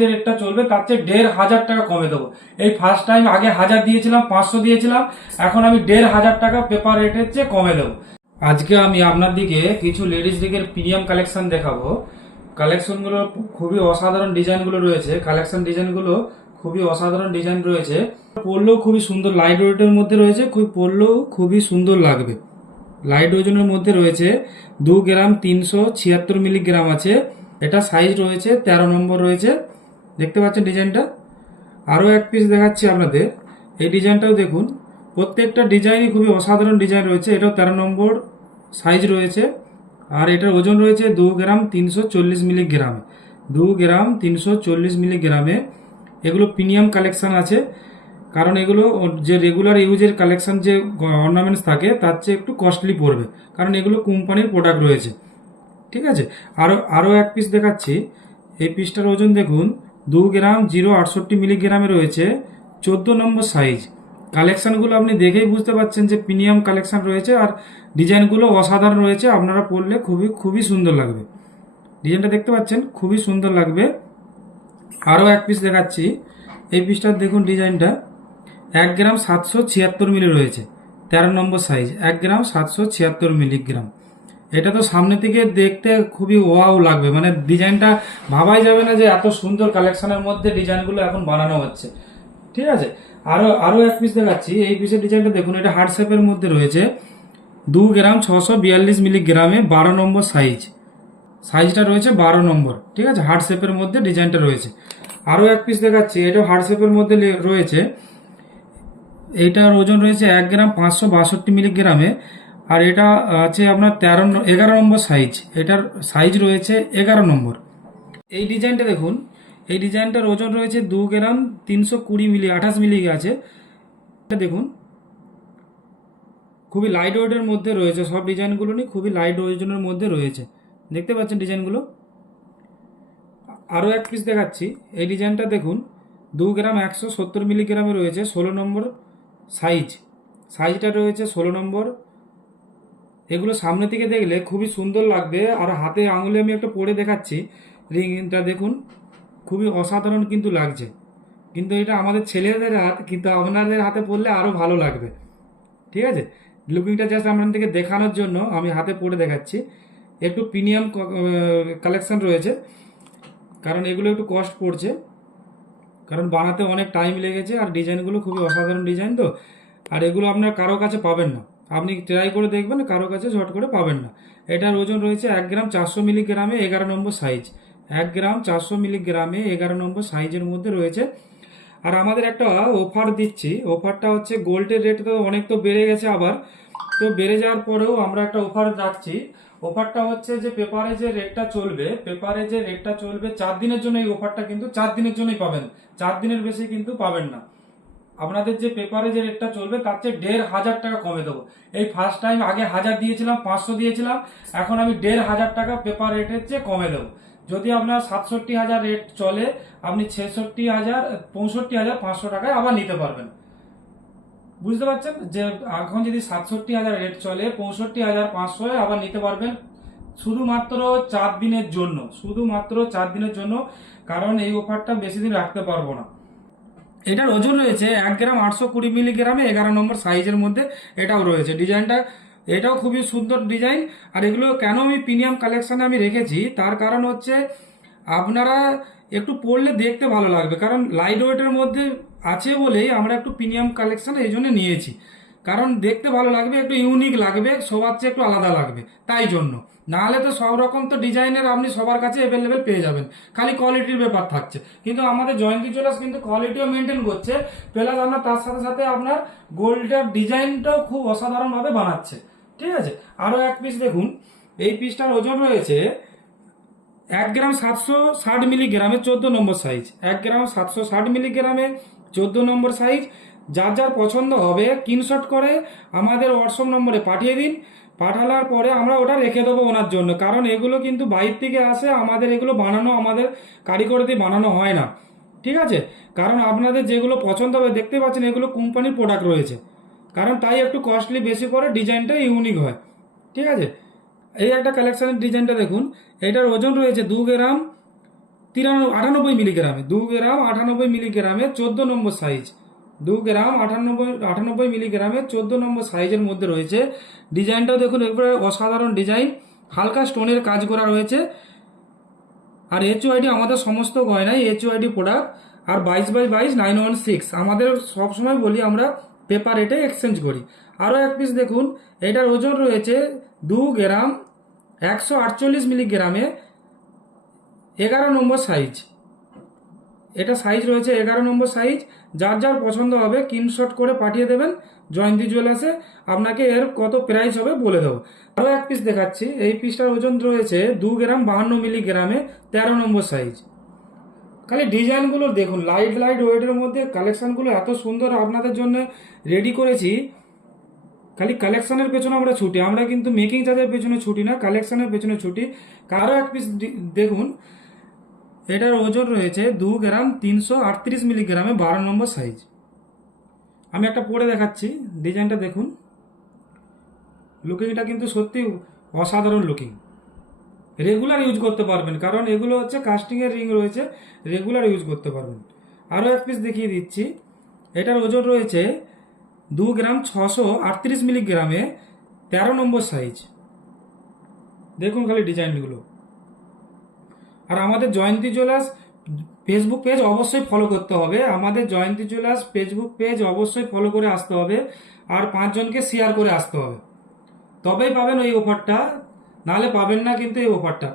যে রেটটা চলবে, তার চেয়ে দেড় হাজার টাকা কমে দেবো। এই ফার্স্ট টাইম আগে হাজার দিয়েছিলাম, পাঁচশো দিয়েছিলাম, এখন আমি দেড় হাজার টাকা পেপার রেটের চেয়ে কমে দেবো। আজকে আমি আপনার দিকে কিছু লেডিস দিকের প্রিমিয়াম কালেকশন দেখাবো। কালেকশনগুলো খুবই অসাধারণ ডিজাইনগুলো রয়েছে। কালেকশন ডিজাইনগুলো খুবই অসাধারণ ডিজাইন রয়েছে। পরলেও খুবই সুন্দর লাইট ওয়েটের মধ্যে রয়েছে, খুব পরলেও খুবই সুন্দর লাগবে। লাইট ওজনের মধ্যে রয়েছে দু গ্রাম তিনশো ছিয়াত্তর মিলিগ্রাম আছে। এটা সাইজ রয়েছে, তেরো নম্বর রয়েছে। দেখতে পাচ্ছেন ডিজাইনটা? আরও এক পিস দেখাচ্ছি আপনাদের। এই ডিজাইনটাও দেখুন, প্রত্যেকটা ডিজাইনই খুবই অসাধারণ ডিজাইন রয়েছে। এটাও তেরো নম্বর সাইজ রয়েছে। আর এটার ওজন রয়েছে দু গ্রাম তিনশো চল্লিশ মিলিগ্রামে। দু গ্রাম তিনশো চল্লিশ মিলিগ্রামে। এগুলো প্রিমিয়াম কালেকশান আছে। কারণ এগুলো যে রেগুলার ইউজের কালেকশান যে অর্নামেন্টস থাকে, তার চেয়ে একটু কস্টলি পড়বে। কারণ এগুলো কোম্পানির প্রোডাক্ট রয়েছে। ঠিক আছে? আরও আরও এক পিস দেখাচ্ছি। এই পিসটার ওজন দেখুন দু গ্রাম জিরো আটষট্টি মিলিগ্রামে রয়েছে, চোদ্দ নম্বর সাইজ। কালেকশানগুলো আপনি দেখেই বুঝতে পারছেন যে প্রিমিয়াম কালেকশান রয়েছে আর ডিজাইনগুলো অসাধারণ রয়েছে, আপনারা পরলে খুবই খুবই সুন্দর লাগবে। ডিজাইনটা দেখতে পাচ্ছেন, খুবই সুন্দর লাগবে। আরও এক পিস দেখাচ্ছি, এই পিসটার দেখুন ডিজাইনটা। এক গ্রাম সাতশো ছিয়াত্তর মিলি রয়েছে, তেরো নম্বর সাইজ, এক গ্রাম সাতশো ছিয়াত্তর মিলিগ্রাম। এটা তো সামনে থেকে দেখতে খুবই ওয়াও লাগবে। মানে ডিজাইনটা ভাবাই যাবে না যে এত সুন্দর কালেকশনের মধ্যে ডিজাইনগুলো এখন বানানো হচ্ছে। ঠিক আছে? আরও আরও এক পিস দেখাচ্ছি। এই পিসের ডিজাইনটা দেখুন, এটা হার্ড মধ্যে রয়েছে। দু গ্রাম ছশো বিয়াল্লিশ মিলিগ্রামে বারো নম্বর সাইজ সাইজটা রয়েছে বারো নম্বর। ঠিক আছে? হার্ড শেপের মধ্যে ডিজাইনটা রয়েছে। আরও এক পিস দেখাচ্ছি। এটা হার্ড শেপের মধ্যে রয়েছে। এইটার ওজন রয়েছে এক গ্রাম পাঁচশো বাষট্টি মিলিগ্রামে। আর এটা আছে আপনার তেরো এগারো নম্বর সাইজ এটার সাইজ রয়েছে এগারো নম্বর। এই ডিজাইনটা দেখুন, এই ডিজাইনটার ওজন রয়েছে দু গ্রাম তিনশো কুড়ি মিলি, আঠাশ মিলি আছে এটা দেখুন, খুবই লাইট ওয়েটের মধ্যে রয়েছে, সব ডিজাইনগুলো নিয়ে খুবই লাইট ওয়েটের মধ্যে রয়েছে। দেখতে পাচ্ছেন ডিজাইনগুলো আরও এক পিস দেখাচ্ছি, এই ডিজাইনটা দেখুন, দু গ্রাম একশো সত্তর মিলিগ্রামে রয়েছে, ষোলো নম্বর সাইজ সাইজটা রয়েছে ষোলো নম্বর এগুলো সামনে থেকে দেখলে খুবই সুন্দর লাগবে। আর হাতে আঙুলে আমি একটা পরে দেখাচ্ছি। রিংটা দেখুন, খুবই অসাধারণ কিন্তু লাগছে। কিন্তু এটা আমাদের ছেলেদের হাত, কিন্তু আপনাদের হাতে পরলে আরও ভালো লাগবে। ঠিক আছে? লুকিংটা জাস্ট আপনাদেরকে দেখানোর জন্য আমি হাতে পরে দেখাচ্ছি। একটু প্রিমিয়াম কালেকশন রয়েছে। কারণ এগুলো একটু কস্ট পড়ছে। কারণ বানাতে অনেক টাইম লেগেছে, আর ডিজাইনগুলো খুবই অসাধারণ ডিজাইন তো। আর এগুলো আপনার কারও কাছে পাবেন না। আপনি ট্রাই করে দেখবেন, কারও কাছে ঝট করে পাবেন না। এটার ওজন রয়েছে এক গ্রাম চারশো মিলিগ্রামে এগারো নম্বর সাইজ এক গ্রাম চারশো মিলিগ্রামে এগারো নম্বর সাইজের মধ্যে রয়েছে। আর আমাদের একটা অফার দিচ্ছি। অফারটা হচ্ছে গোল্ডের রেট তো অনেক তো বেড়ে গেছে আবার। তো বেড়ে যাওয়ার পরেও আমরা একটা অফার রাখছি। অফারটা হচ্ছে যে পেপারে যে রেটটা চলবে পেপারে যে রেটটা চলবে, চার দিনের জন্য এই অফারটা কিন্তু চার দিনের জন্যই পাবেন। চার দিনের বেশি কিন্তু পাবেন না। আপনাদের যে পেপারে যে রেটটা চলবে, তার চেয়ে দেড় হাজার টাকা কমে দেবো। এই ফার্স্ট টাইম আগে হাজার দিয়েছিলাম, পাঁচশো দিয়েছিলাম, এখন আমি দেড় হাজার টাকা পেপার রেটের চেয়ে কমে দেবো। যদি আপনার সাতষট্টি হাজার রেট চলে, আপনি ছেষট্টি হাজার, পঁয়ষট্টি হাজার, পাঁচশো টাকায় আবার নিতে পারবেন। বুঝতে পারছেন? যে এখন যদি সাতষট্টি হাজার রেট চলে, পঁয়ষট্টি হাজার, পাঁচশো আবার নিতে পারবেন। শুধুমাত্র চার দিনের জন্য, শুধুমাত্র চার দিনের জন্য, কারণ এই অফারটা বেশি দিন রাখতে পারব না। এটার ওজন রয়েছে এক গ্রাম আটশো কুড়ি মিলিগ্রামে, এগারো নম্বর সাইজের মধ্যে এটাও রয়েছে। ডিজাইনটা, এটাও খুবই সুন্দর ডিজাইন। আর এগুলো কেন আমি প্রিমিয়াম কালেকশানে আমি রেখেছি? তার কারণ হচ্ছে আপনারা একটু পড়লে দেখতে ভালো লাগবে। কারণ লাইট ওয়েটের মধ্যে আছে বলেই আমরা একটু প্রিমিয়াম কালেকশন এই জন্য নিয়েছি। কারণ দেখতে ভালো লাগবে, একটু ইউনিক লাগবে সবার চেয়ে একটু আলাদা লাগবে। তাই জন্য। নাহলে তো সব রকম তো ডিজাইনের আপনি সবার কাছে অ্যাভেলেবেল পেয়ে যাবেন। খালি কোয়ালিটির ব্যাপার থাকছে। কিন্তু আমাদের জয়ন্তী জুয়েলার্স কিন্তু কোয়ালিটিও মেনটেন করছে। প্লাস আপনার তার সাথে সাথে আপনার গোল্ডের ডিজাইনটাও খুব অসাধারণভাবে বানাচ্ছে। ঠিক আছে? আরও এক পিস দেখুন। এই পিসটার ওজন রয়েছে এক গ্রাম সাতশো ষাট মিলিগ্রামে চোদ্দ নম্বর সাইজ এক গ্রাম সাতশো ষাট মিলিগ্রামে চোদ্দ নম্বর সাইজ যার যার পছন্দ হবে স্ক্রিনশট করে আমাদের হোয়াটসঅ্যাপ নম্বরে পাঠিয়ে দিন। পাঠানোর পরে আমরা ওটা রেখে দেবো ওনার জন্য। কারণ এগুলো কিন্তু বাইরে থেকে আসে, আমাদের এগুলো বানানো, আমাদের কারিগর দিয়ে বানানো হয় না। ঠিক আছে? কারণ আপনাদের যেগুলো পছন্দ হবে, দেখতে পাচ্ছেন এগুলো কোম্পানির প্রোডাক্ট রয়েছে। কারণ তাই একটু কস্টলি বেশি করে ডিজাইনটা ইউনিক হয়। ঠিক আছে? এই একটা কালেকশনের ডিজাইনটা দেখুন। এটার ওজন রয়েছে দু গ্রাম তিরানব্বই আটানব্বই মিলিগ্রামে দু গ্রাম আটানব্বই মিলিগ্রামে চোদ্দ নম্বর সাইজ দু গ্রাম আটানব্বই আটানব্বই মিলিগ্রামে চোদ্দ নম্বর সাইজের মধ্যে রয়েছে। ডিজাইনটাও দেখুন এরপরে অসাধারণ ডিজাইন। হালকা স্টোনের কাজ করা রয়েছে। আর এইচওআইডি আমাদের সমস্ত গয়নায় এইচওআইডি প্রোডাক্ট আর বাইশ বাই বাইশ নাইন ওয়ান সিক্স। আমাদের সবসময় বলি আমরা পেপার রেটে এক্সচেঞ্জ করি। আরও এক পিস দেখুন, এটার ওজন রয়েছে দু গ্রাম একশো আটচল্লিশ মিলিগ্রামে এগারো নম্বর সাইজ। এটা সাইজ রয়েছে এগারো নম্বর সাইজ যার যার পছন্দ হবে স্ক্রিনশট করে পাঠিয়ে দেবেন। জয়ন্তী জুয়েলার্সে আপনাকে এর কত প্রাইস হবে বলে দেবো। আরও এক পিস দেখাচ্ছি। এই পিসটার ওজন রয়েছে দু গ্রাম বাহান্ন মিলিগ্রামে তেরো নম্বর সাইজ খালি ডিজাইনগুলো দেখুন লাইট লাইট ওয়েটের মধ্যে কালেকশানগুলো এত সুন্দর আপনাদের জন্য রেডি করেছি। খালি কালেকশানের পেছনে আমরা ছুটি। আমরা কিন্তু মেকিং চার্জের পেছনে ছুটি না কালেকশানের পেছনে ছুটি। কারও এক পিস দেখুন এটার ওজন রয়েছে দু গ্রাম তিনশো আটত্রিশ মিলিগ্রামে বারো নম্বর সাইজ। আমি একটা পরে দেখাচ্ছি, ডিজাইনটা দেখুন। লুকিংটা কিন্তু সত্যি অসাধারণ লুকিং রেগুলার ইউজ করতে পারবেন, কারণ এগুলো হচ্ছে কাস্টিংয়ের রিং রয়েছে রেগুলার ইউজ করতে পারবেন। আরও এক পিস দেখিয়ে দিচ্ছি। এটার ওজন রয়েছে দু গ্রাম ছশো আটত্রিশ মিলিগ্রামে তেরো নম্বর সাইজ। দেখুন খালি ডিজাইনগুলো। আর আমাদের জয়ন্তী জুয়েলার্স ফেসবুক পেজ অবশ্যই ফলো করতে হবে। আমাদের জয়ন্তী জুয়েলার্স ফেসবুক পেজ অবশ্যই ফলো করে আসতে হবে আর পাঁচজনকে শেয়ার করে আসতে হবে। তবেই পাবেন ওই অফারটা নাহলে পাবেন না কিন্তু এই অফারটা